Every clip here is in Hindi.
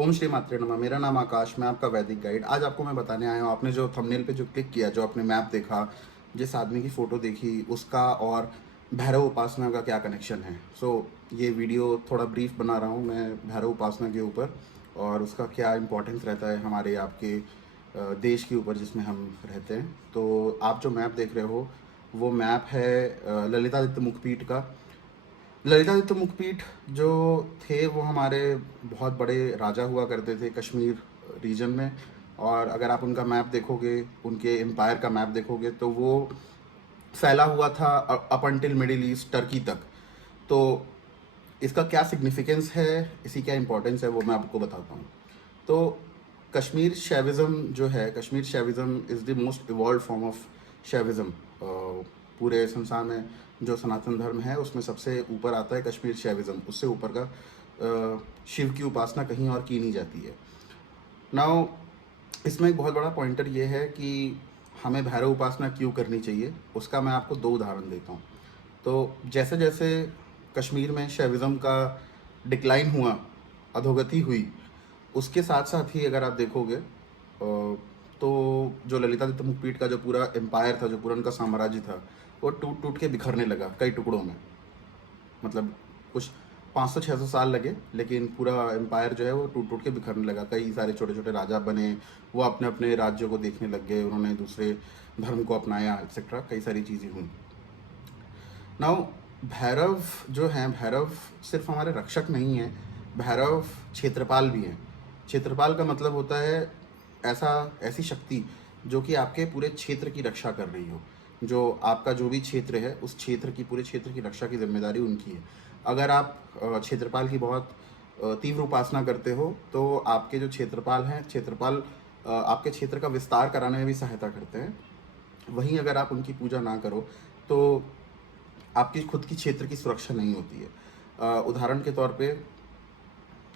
ओम श्री मात्रे नमः। मेरा नाम आकाश, मैं आपका वैदिक गाइड। आज आपको मैं बताने आया हूँ, आपने जो थंबनेल पे जो क्लिक किया, जो आपने मैप देखा, जिस आदमी की फ़ोटो देखी, उसका और भैरव उपासना का क्या कनेक्शन है। ये वीडियो थोड़ा ब्रीफ बना रहा हूँ मैं भैरव उपासना के ऊपर और उसका क्या इम्पोर्टेंस रहता है हमारे आपके देश के ऊपर जिसमें हम रहते हैं। तो आप जो मैप देख रहे हो वो मैप है ललितादित्य मुखपीठ का। ललितादित्य मुखपीठ जो थे वो हमारे बहुत बड़े राजा हुआ करते थे कश्मीर रीजन में। और अगर आप उनका मैप देखोगे, उनके एम्पायर का मैप देखोगे, तो वो फैला हुआ था up until middle east, Turkey तक। तो इसका क्या सिग्निफिकेंस है, इसकी क्या इंपॉर्टेंस है, वो मैं आपको बताता हूँ। तो कश्मीर शैविज़म जो है, Kashmir Shaivism is the most evolve form of Shaivism. पूरे संसार में जो सनातन धर्म है उसमें सबसे ऊपर आता है कश्मीर शैविज़म। उससे ऊपर का शिव की उपासना कहीं और की नहीं जाती है। नाउ इसमें एक बहुत बड़ा पॉइंटर ये है कि हमें भैरव उपासना क्यों करनी चाहिए, उसका मैं आपको दो उदाहरण देता हूँ। तो जैसे जैसे कश्मीर में शैविज़म का डिक्लाइन हुआ, अधोगति हुई, उसके साथ साथ ही अगर आप देखोगे तो जो ललितादित्य मुखपीठ का जो पूरा एम्पायर था, जो पूरा उनका साम्राज्य था, वो टूट टूट के बिखरने लगा कई टुकड़ों में। मतलब कुछ 500-600 साल लगे, लेकिन पूरा एम्पायर जो है वो टूट टूट के बिखरने लगा। कई सारे छोटे छोटे राजा बने, वो अपने अपने राज्यों को देखने लग गए, उन्होंने दूसरे धर्म को अपनाया, एक्सेट्रा कई सारी चीज़ें हुई। नाउ भैरव जो हैं, भैरव सिर्फ हमारे रक्षक नहीं हैं, भैरव क्षेत्रपाल भी हैं। क्षेत्रपाल का मतलब होता है ऐसी शक्ति जो कि आपके पूरे क्षेत्र की रक्षा कर रही हो। जो आपका जो भी क्षेत्र है, उस क्षेत्र की, पूरे क्षेत्र की रक्षा की जिम्मेदारी उनकी है। अगर आप क्षेत्रपाल की बहुत तीव्र उपासना करते हो तो आपके जो क्षेत्रपाल हैं, क्षेत्रपाल आपके क्षेत्र का विस्तार कराने में भी सहायता करते हैं। वहीं अगर आप उनकी पूजा ना करो तो आपकी खुद की क्षेत्र की सुरक्षा नहीं होती है। उदाहरण के तौर पे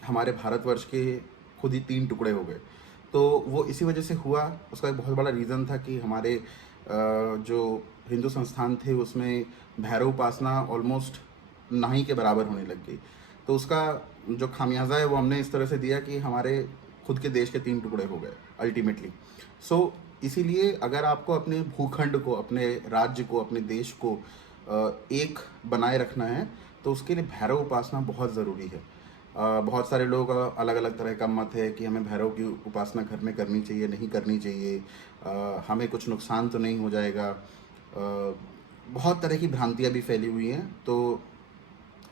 हमारे भारतवर्ष के खुद ही 3 टुकड़े हो गए। तो वो इसी वजह से हुआ। उसका एक बहुत बड़ा रीज़न था कि हमारे जो हिंदू संस्थान थे उसमें भैरव उपासना ऑलमोस्ट ना ही के बराबर होने लग गई। तो उसका जो खामियाजा है वो हमने इस तरह से दिया कि हमारे खुद के देश के 3 टुकड़े हो गए अल्टीमेटली। इसीलिए अगर आपको अपने भूखंड को, अपने राज्य को, अपने देश को एक बनाए रखना है तो उसके लिए भैरव उपासना बहुत ज़रूरी है। बहुत सारे लोग अलग अलग तरह का मत है कि हमें भैरव की उपासना घर में करनी चाहिए, नहीं करनी चाहिए, हमें कुछ नुकसान तो नहीं हो जाएगा। बहुत तरह की भ्रांतियाँ भी फैली हुई हैं। तो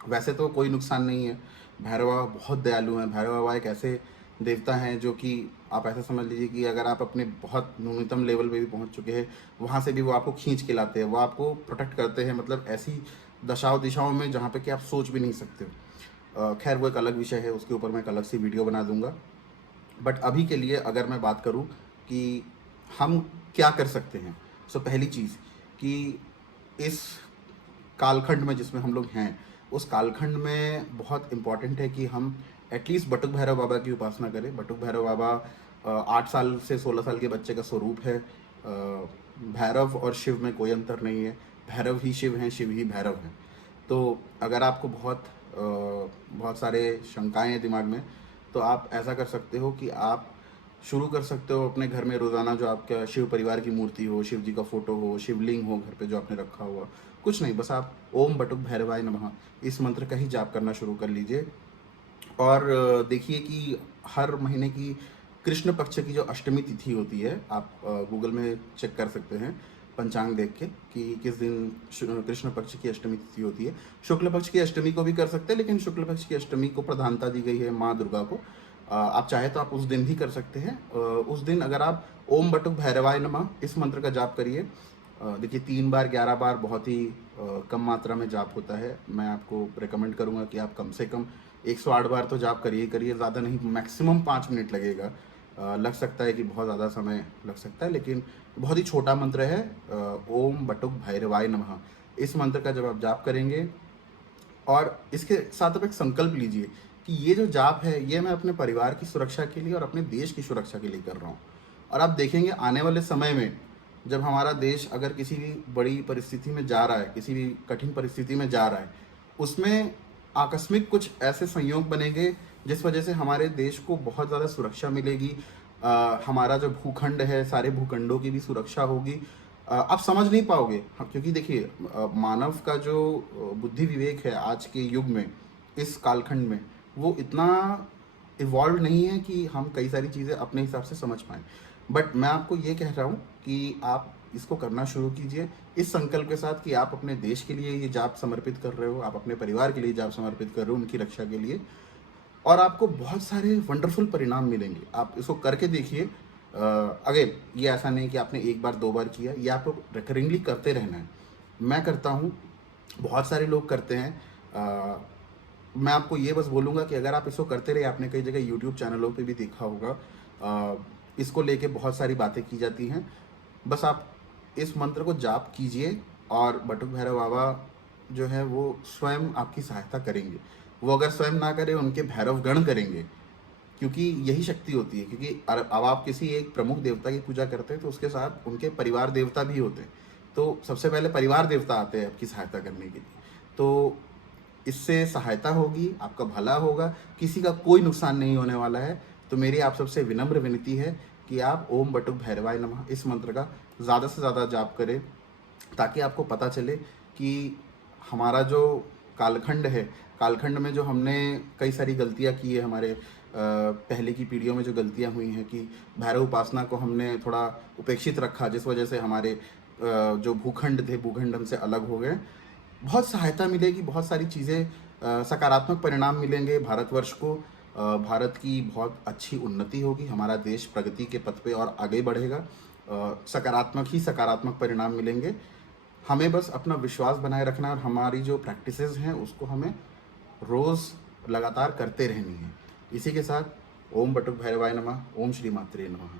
वैसे तो कोई नुकसान नहीं है। भैरव बाबा बहुत दयालु हैं। भैरव बाबा एक ऐसे देवता हैं जो कि आप ऐसा समझ लीजिए कि अगर आप अपने बहुत न्यूनतम लेवल पे भी पहुंच चुके हैं, वहाँ से भी वो आपको खींच के लाते हैं, वो आपको प्रोटेक्ट करते हैं, मतलब ऐसी दशाओं दिशाओं में जहाँ पे कि आप सोच भी नहीं सकते हो। खैर वो एक अलग विषय है, उसके ऊपर मैं एक अलग सी वीडियो बना दूंगा। बट अभी के लिए अगर मैं बात करूं कि हम क्या कर सकते हैं, पहली चीज़ कि इस कालखंड में जिसमें हम लोग हैं, उस कालखंड में बहुत इम्पॉर्टेंट है कि हम एटलीस्ट बटुक भैरव बाबा की उपासना करें। बटुक भैरव बाबा 8 साल से 16 साल के बच्चे का स्वरूप है। भैरव और शिव में कोई अंतर नहीं है। भैरव ही शिव हैं, शिव ही भैरव हैं। तो अगर आपको बहुत सारे शंकाएं हैं दिमाग में, तो आप ऐसा कर सकते हो कि आप शुरू कर सकते हो अपने घर में रोज़ाना जो आपका शिव परिवार की मूर्ति हो, शिव जी का फोटो हो, शिवलिंग हो घर पे जो आपने रखा हुआ, कुछ नहीं, बस आप ओम बटुक भैरवाय नमः इस मंत्र का ही जाप करना शुरू कर लीजिए। और देखिए कि हर महीने की कृष्ण पक्ष की जो अष्टमी तिथि होती है, आप गूगल में चेक कर सकते हैं पंचांग देख के कि किस दिन कृष्ण पक्ष की अष्टमी तिथि होती है। शुक्ल पक्ष की अष्टमी को भी कर सकते हैं, लेकिन शुक्ल पक्ष की अष्टमी को प्रधानता दी गई है माँ दुर्गा को। आप चाहे तो आप उस दिन भी कर सकते हैं। उस दिन अगर आप ओम बटुक भैरवाय नमः इस मंत्र का जाप करिए। देखिए 3 बार 11 बार बहुत ही कम मात्रा में जाप होता है। मैं आपको रिकमेंड करूँगा कि आप कम से कम 108 बार तो जाप करिए करिए, ज़्यादा नहीं, मैक्सिमम 5 मिनट लगेगा। लग सकता है कि बहुत ज़्यादा समय लग सकता है, लेकिन बहुत ही छोटा मंत्र है। ओम बटुक भैरवाय नमः इस मंत्र का जब आप जाप करेंगे और इसके साथ आप एक संकल्प लीजिए कि ये जो जाप है ये मैं अपने परिवार की सुरक्षा के लिए और अपने देश की सुरक्षा के लिए कर रहा हूँ। और आप देखेंगे आने वाले समय में जब हमारा देश अगर किसी भी बड़ी परिस्थिति में जा रहा है, किसी भी कठिन परिस्थिति में जा रहा है, उसमें आकस्मिक कुछ ऐसे संयोग बनेंगे जिस वजह से हमारे देश को बहुत ज़्यादा सुरक्षा मिलेगी। हमारा जो भूखंड है, सारे भूखंडों की भी सुरक्षा होगी। आप समझ नहीं पाओगे, क्योंकि देखिए मानव का जो बुद्धि विवेक है आज के युग में, इस कालखंड में, वो इतना इवॉल्व नहीं है कि हम कई सारी चीज़ें अपने हिसाब से समझ पाएँ। बट मैं आपको ये कह रहा हूँ कि आप इसको करना शुरू कीजिए, इस संकल्प के साथ कि आप अपने देश के लिए ये जाप समर्पित कर रहे हो, आप अपने परिवार के लिए जाप समर्पित कर रहे हो, उनकी रक्षा के लिए, और आपको बहुत सारे वंडरफुल परिणाम मिलेंगे। आप इसको करके देखिए। अगेन, ये ऐसा नहीं कि आपने एक बार दो बार किया, ये आपको रिकरिंगली करते रहना है। मैं करता हूँ, बहुत सारे लोग करते हैं। मैं आपको ये बस बोलूँगा कि अगर आप इसको करते रहे, आपने कई जगह यूट्यूब चैनलों पे भी देखा होगा, इसको लेके बहुत सारी बातें की जाती हैं। बस आप इस मंत्र को जाप कीजिए और बटुक भैरव बाबा जो है वो स्वयं आपकी सहायता करेंगे। वो अगर स्वयं ना करें, उनके भैरव गण करेंगे, क्योंकि यही शक्ति होती है। क्योंकि अब आप किसी एक प्रमुख देवता की पूजा करते हैं तो उसके साथ उनके परिवार देवता भी होते हैं, तो सबसे पहले परिवार देवता आते हैं आपकी सहायता करने के लिए। तो इससे सहायता होगी, आपका भला होगा, किसी का कोई नुकसान नहीं होने वाला है। तो मेरी आप सबसे विनम्र विनती है कि आप ओम बटुक भैरवाय नमः इस मंत्र का ज़्यादा से ज़्यादा जाप करें, ताकि आपको पता चले कि हमारा जो कालखंड है, कालखंड में जो हमने कई सारी गलतियां की है, हमारे पहले की पीढ़ियों में जो गलतियां हुई हैं कि भैरव उपासना को हमने थोड़ा उपेक्षित रखा, जिस वजह से हमारे जो भूखंड थे, भूखंड हमसे अलग हो गए। बहुत सहायता मिलेगी, बहुत सारी चीज़ें, सकारात्मक परिणाम मिलेंगे भारतवर्ष को। भारत की बहुत अच्छी उन्नति होगी, हमारा देश प्रगति के पथ पे और आगे बढ़ेगा। सकारात्मक ही सकारात्मक परिणाम मिलेंगे। हमें बस अपना विश्वास बनाए रखना है और हमारी जो प्रैक्टिसेस हैं उसको हमें रोज़ लगातार करते रहनी है। इसी के साथ ओम बटुक भैरवाय नमः, ओम श्री मात्रे नमः।